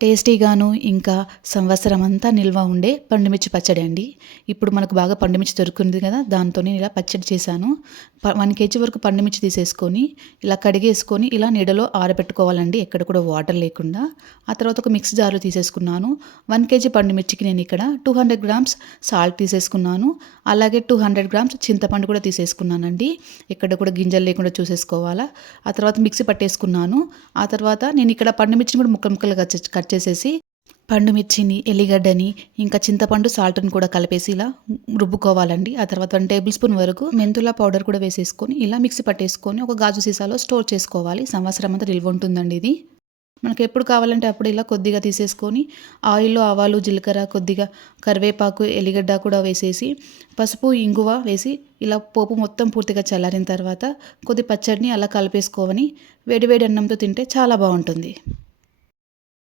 టేస్టీగాను ఇంకా సంవత్సరం అంతా నిల్వ ఉండే పండుమిర్చి పచ్చడి అండి. ఇప్పుడు మనకు బాగా పండుమిర్చి దొరుకుతుంది కదా! దాంతో నేను ఇలా పచ్చడి చేశాను. 1 కేజీ వరకు పండుమిర్చి తీసేసుకొని, ఇలా కడిగేసుకొని, ఇలా నీడలో ఆరబెట్టుకోవాలండి. ఎక్కడ కూడా వాటర్ లేకుండా. ఆ తర్వాత ఒక మిక్సీ జార్‌లో తీసేసుకున్నాను. 1 కేజీ పండుమిర్చికి నేను ఇక్కడ 200 గ్రామ్స్ సాల్ట్ తీసేసుకున్నాను. అలాగే 200 గ్రామ్స్ చింతపండు కూడా తీసేసుకున్నానండి. ఎక్కడ కూడా గింజలు లేకుండా చూసేసుకోవాలా. ఆ తర్వాత మిక్సీ పట్టేసుకున్నాను. ఆ తర్వాత నేను ఇక్కడ పండుమిర్చిని కూడా ముక్కలు ముక్కలుగా కట్ చేసేసి పండుమిర్చిని, ఎల్లిగడ్డని, ఇంకా చింతపండు, సాల్ట్‌ని కూడా కలిపేసి ఇలా రుబ్బుకోవాలండి. ఆ తర్వాత 1 టేబుల్ స్పూన్ వరకు మెంతుల పౌడర్ కూడా వేసేసుకొని ఇలా మిక్సీ పట్టేసుకొని ఒక గాజు సీసాలో స్టోర్ చేసుకోవాలి. సంవత్సరం అంతా నిల్వ ఉంటుందండి ఇది. మనకు ఎప్పుడు కావాలంటే అప్పుడు ఇలా కొద్దిగా తీసేసుకొని ఆయిల్‌లో ఆవాలు, జీలకర్ర, కొద్దిగా కరివేపాకు, ఎల్లిగడ్డ కూడా వేసేసి పసుపు, ఇంగువ వేసి ఇలా పోపు మొత్తం పూర్తిగా చల్లారిన తర్వాత కొద్ది పచ్చడిని అలా కలిపేసుకొని వేడి వేడి అన్నంతో తింటే చాలా బావుంటుంది.